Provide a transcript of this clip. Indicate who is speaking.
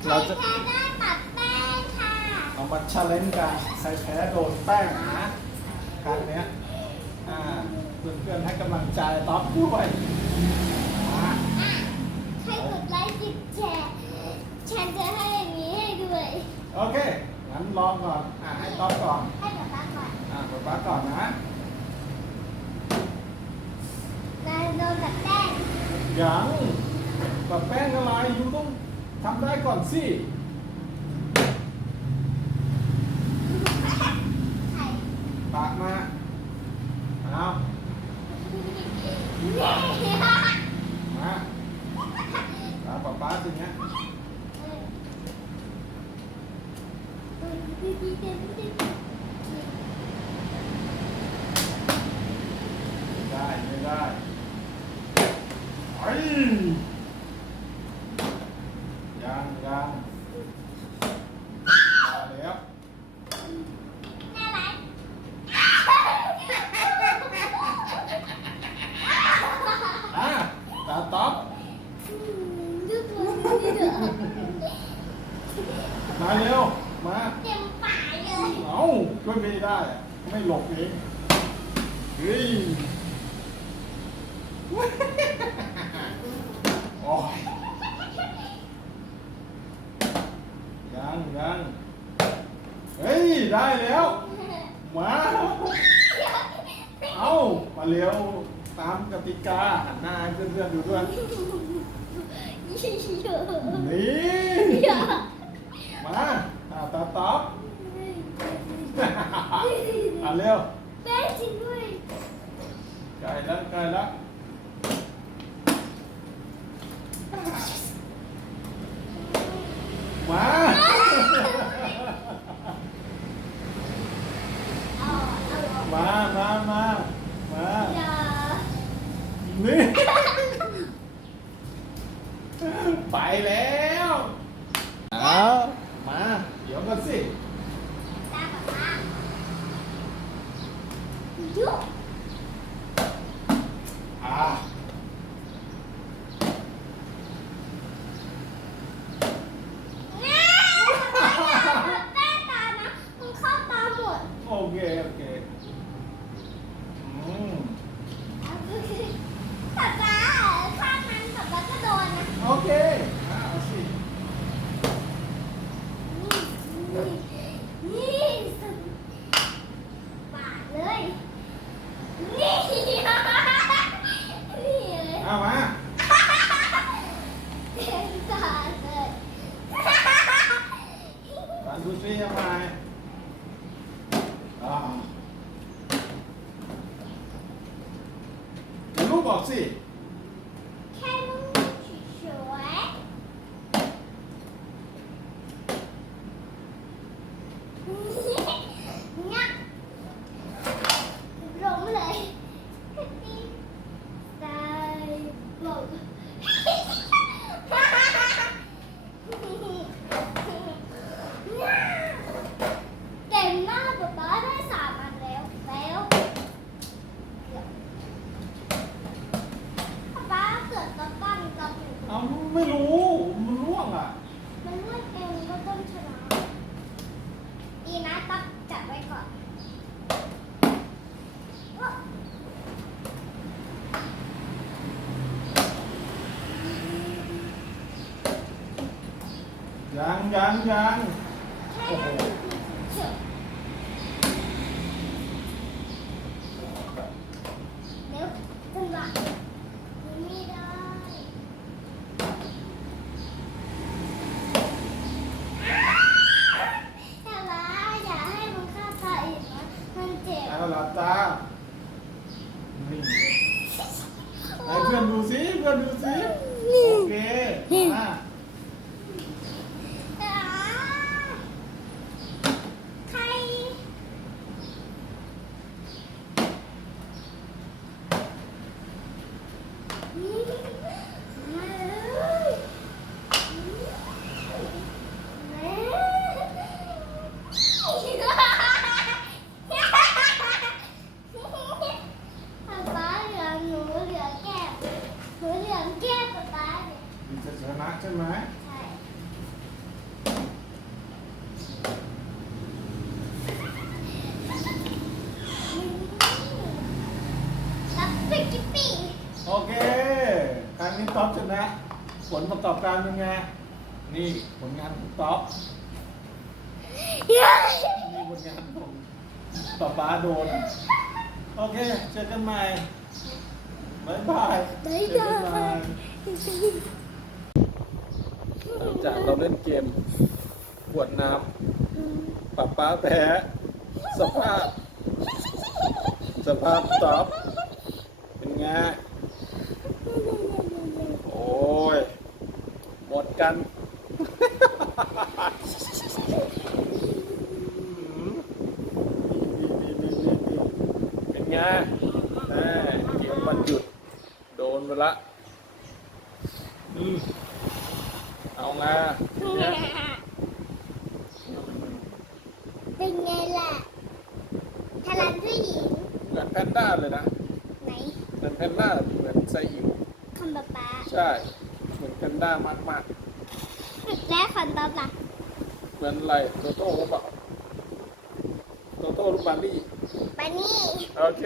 Speaker 1: ใคร
Speaker 2: เราจะ
Speaker 1: แพ้ได้ปัดแป้งค่ะ
Speaker 2: เอามาชาเลนจ์กันใครแพ้โดนแป้งนะครั้งเนี้ยอ่าเพื่อนๆให้กำลังใจต๊อปด้วยมา
Speaker 1: อะใครกดไลค์กดแชร์ฉันจะให้อย่างนี้ให้ด้วย
Speaker 2: โอเคงั้นลองก่อนอ่าให้ต๊อปก่อน
Speaker 1: ให้ป๊าป๊าก่อน
Speaker 2: อ่าป๊าป๊าก่อนนะ
Speaker 1: นายโดนปัดแป้ง
Speaker 2: ยังแบบแป้งอะไรยูต้อง ทำได้ก่อนสิ
Speaker 1: ปา
Speaker 2: กมาเอา
Speaker 1: เมา
Speaker 2: ตาป๊าป๊าสิเนี้ยไม่ได้ไม่ได้ไอ้ยยังยังมาแล้ว
Speaker 1: น่ารัก
Speaker 2: อะตาต๊อป
Speaker 1: ดูตัวนี้เถอะ
Speaker 2: มาเร็ว มา
Speaker 1: เต็มปากเลย
Speaker 2: เอาช่วย ไม่ได้อะไม่หลบเองเฮ้ยโอ้ยยังยังเฮ้ย ได้แล้ว มา เอามาเร็ว ตามกติกาหันหน้าให้เพื่อนๆดูด้วย นี่ มาอ่าตา ต๊อปอ่าเร็ว
Speaker 1: แป้งจริงด้วย
Speaker 2: ใกล้แล้วใกล้แล้วมา
Speaker 1: เอาเอา
Speaker 2: มามามามา
Speaker 1: อย่า
Speaker 2: นี่ไปแล้วเอามา เดี๋ยวกันสิ
Speaker 1: ตาป๊าป๊ายุบ
Speaker 2: อ่า
Speaker 1: แม่แป้งตานะมันเข้าตาหมด
Speaker 2: โอ เคโอเคอืม
Speaker 1: ป๊าป๊าข้างนั้นป๊าป๊าก็โดนนะ
Speaker 2: โอเคอ่าเอาสิ
Speaker 1: นี่นี่สุดปาดเลย นี่ นี่เลย
Speaker 2: เอามา
Speaker 1: เต็มตาเลย
Speaker 2: ฟันดูซิยังไงอ่าเดี๋ยวลูก บอกสิ
Speaker 1: แค่มึงสวยๆงักล้มเลยตายหลบเก่งมากป๊าป๊าได้สามอันแล้วแล้วป๊าป๊าเกิดตะปั้นกับหนู
Speaker 2: เอาไม่รู้ มันร่วงอะ
Speaker 1: มันเลือกเองก็ต้องชนะดีนะตั๊บ จัดไว้ก่อน
Speaker 2: ยังยังยัง
Speaker 1: แค่
Speaker 2: โอ้โห
Speaker 1: นั้นเฉยเดี๋ยวจังหวะมันไม่ได้แต่ว่าอย่าให้มันเข้าตาอีกนะมันเจ็บ
Speaker 2: เอาหลับตานี่ให้เพื่อน ดูสิเพื่อนดูสิโอเคมา
Speaker 1: อ่าใครมาเลยแม่ป๊าป๊าเหลือหนูเหลือแก้มหนูเหลือแก้มป๊าป๊าเนี่ย
Speaker 2: มีจะชนะใช่ไหม
Speaker 1: ใช่
Speaker 2: รั้งนี้ ต๊อปชนะ ผลประกอบการเป็นไง นี่ผลงานของต๊อปนี่ผลงานของป๊าป๊าโดน โอเค เจอกันใหม่ บ๊ายบาย
Speaker 1: บ๊าย
Speaker 2: เจอกันให
Speaker 1: บา
Speaker 2: ม่
Speaker 1: ย
Speaker 2: หลังจากเราเล่นเกมขวดน้ำป๊าป๊าแพ้สภาพ สภาพต๊อปเป็นไง โอ้ย หมดกัน เป็น ไงแม่เกมวันหยุด โดนไปละอืมเอาไงเนี่ย
Speaker 1: เป็นไงล่ะทารันผู้หญิง
Speaker 2: เหมือนแพนด้าเลยนะ
Speaker 1: ไหน
Speaker 2: เหมือนแพนด้าเหมือนไซอิ๋ว
Speaker 1: คำป๊าป๊า
Speaker 2: ใช่ เหมือนแพนด้ามากมาก
Speaker 1: และคอนต๊อบล่ะ
Speaker 2: ๆเหมือนอะไรโตโต้หรือเปล่าโตโต้ลูกบาร์บี้
Speaker 1: ปานี่
Speaker 2: โอเค